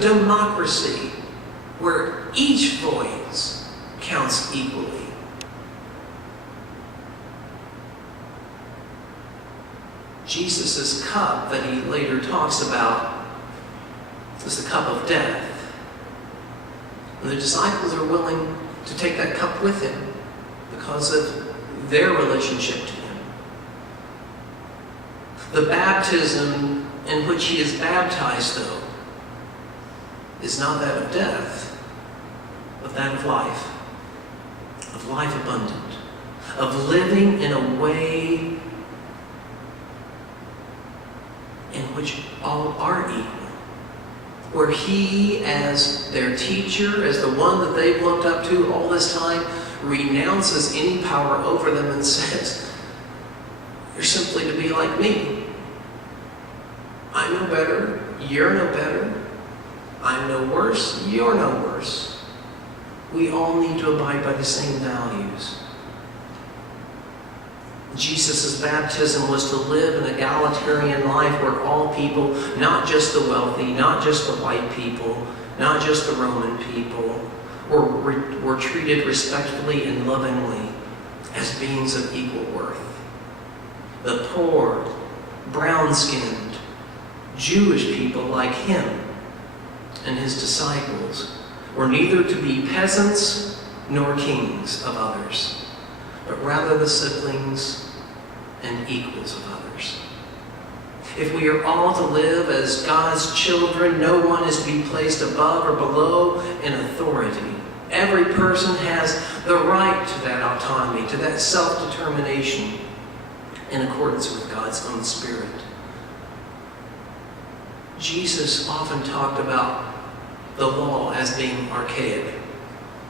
democracy where each voice counts equally. Jesus' cup that he later talks about is the cup of death. And the disciples are willing to take that cup with him because of their relationship to him. The baptism in which he is baptized, though, is not that of death, but that of life abundant, of living in a way in which all are equal, where he, as their teacher, as the one that they've looked up to all this time, renounces any power over them and says, you're simply to be like me. I'm no better, you're no better. I'm no worse, you're no worse. We all need to abide by the same values. Jesus' baptism was to live an egalitarian life where all people, not just the wealthy, not just the white people, not just the Roman people, were treated respectfully and lovingly as beings of equal worth. The poor, brown-skinned, Jewish people like him and his disciples were neither to be peasants nor kings of others, but rather the siblings and equals of others. If we are all to live as God's children, no one is to be placed above or below in authority. Every person has the right to that autonomy, to that self-determination in accordance with God's own Spirit. Jesus often talked about the law as being archaic,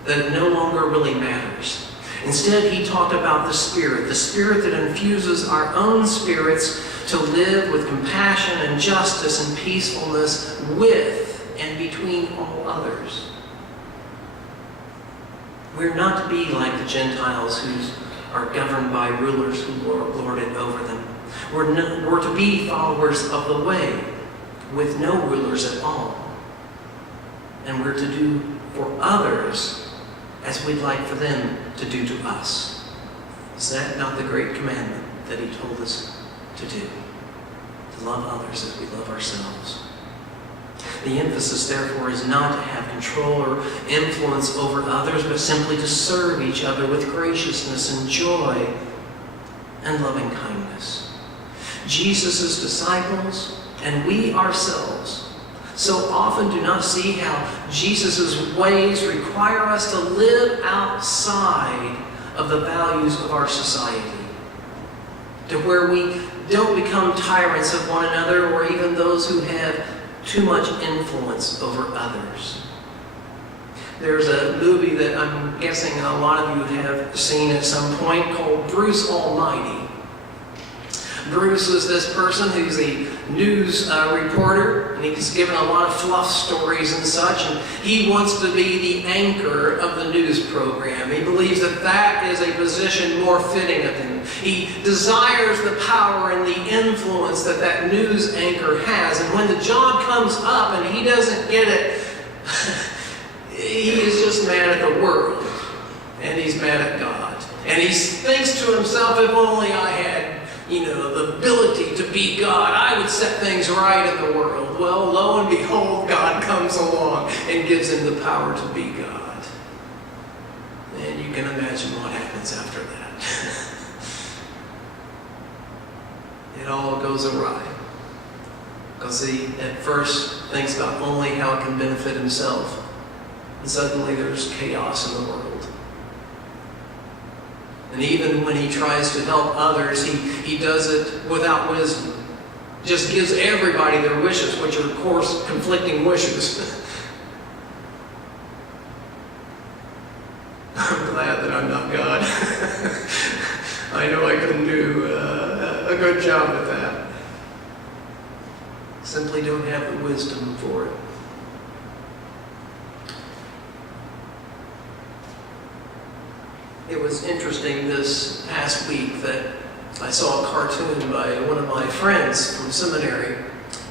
that it no longer really matters. Instead, he talked about the Spirit that infuses our own spirits to live with compassion and justice and peacefulness with and between all others. We're not to be like the Gentiles who are governed by rulers who lord it over them. We're to be followers of the way with no rulers at all. And we're to do for others as we'd like for them to do to us. Is that not the great commandment that he told us to do? To love others as we love ourselves. The emphasis, therefore, is not to have control or influence over others, but simply to serve each other with graciousness and joy and loving kindness. Jesus' disciples and we ourselves so often do not see how Jesus' ways require us to live outside of the values of our society, to where we don't become tyrants of one another or even those who have too much influence over others. There's a movie that I'm guessing a lot of you have seen at some point called Bruce Almighty. Bruce is this person who's a news reporter, and he's given a lot of fluff stories and such, and he wants to be the anchor of the news program. He believes that that is a position more fitting of him. He desires the power and the influence that that news anchor has, and when the job comes up and he doesn't get it, he is just mad at the world, and he's mad at God. And he thinks to himself, if only I had the ability to be God, I would set things right in the world. Well, lo and behold, God comes along and gives him the power to be God. And you can imagine what happens after that. It all goes awry. Because he, at first, thinks about only how it can benefit himself. And suddenly there's chaos in the world. And even when he tries to help others, he does it without wisdom. Just gives everybody their wishes, which are, of course, conflicting wishes. I'm glad that I'm not God. I know I couldn't do a good job at that. Simply don't have the wisdom for it. It was interesting this past week that I saw a cartoon by one of my friends from seminary.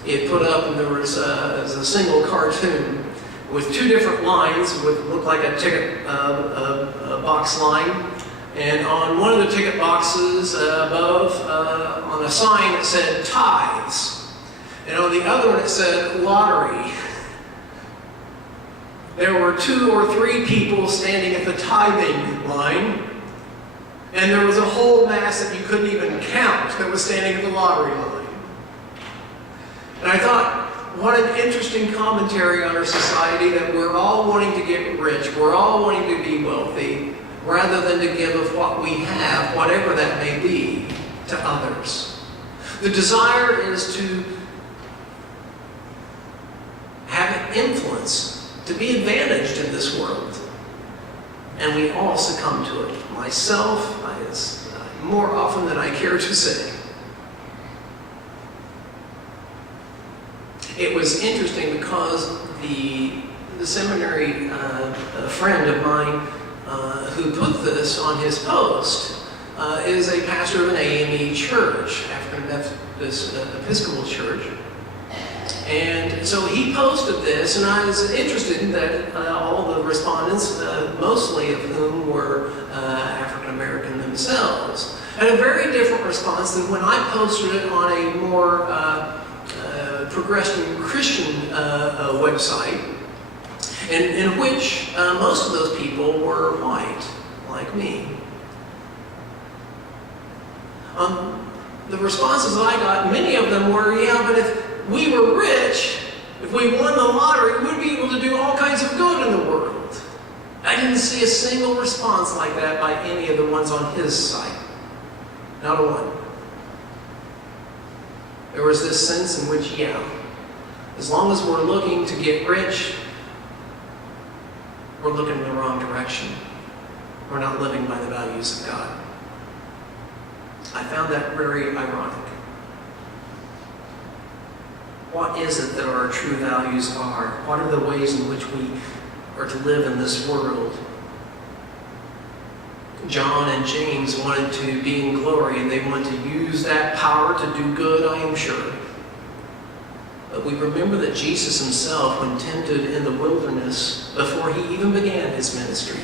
it put up, and there was a single cartoon with two different lines, with looked like a ticket box line. And on one of the ticket boxes above, on a sign, it said tithes. And on the other one, it said lottery. There were 2 or 3 people standing at the tithing line, and there was a whole mass that you couldn't even count that was standing at the lottery line. And I thought, what an interesting commentary on our society, that we're all wanting to get rich, we're all wanting to be wealthy, rather than to give of what we have, whatever that may be, to others. The desire is to have influence, to be advantaged in this world. And we all succumb to it. Myself, more often than I care to say. It was interesting because the seminary friend of mine who put this on his post is a pastor of an AME church, African Methodist Episcopal Church. And so he posted this, and I was interested in that all the respondents, mostly of whom were African American themselves, had a very different response than when I posted it on a more progressive Christian website, in which most of those people were white, like me. The responses that I got, many of them were, yeah, but if we were rich, if we won the lottery, we'd be able to do all kinds of good in the world. I didn't see a single response like that by any of the ones on his site. Not a one. There was this sense in which, yeah, as long as we're looking to get rich, we're looking in the wrong direction. We're not living by the values of God. I found that very ironic. What is it that our true values are? What are the ways in which we are to live in this world? John and James wanted to be in glory, and they wanted to use that power to do good, I am sure. But we remember that Jesus himself, when tempted in the wilderness, before he even began his ministry,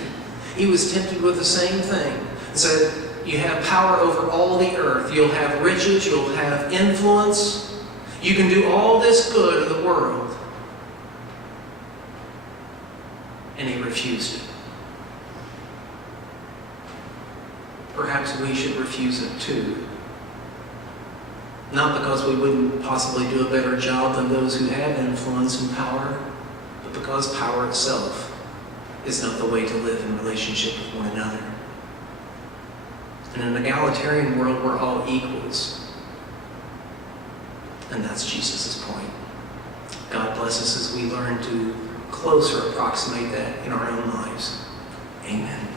he was tempted with the same thing. He said, you have power over all the earth. You'll have riches. You'll have influence. You can do all this good in the world. And he refused it. Perhaps we should refuse it too. Not because we wouldn't possibly do a better job than those who have influence and power, but because power itself is not the way to live in relationship with one another. In an egalitarian world, we're all equals. And that's Jesus' point. God bless us as we learn to closer approximate that in our own lives. Amen.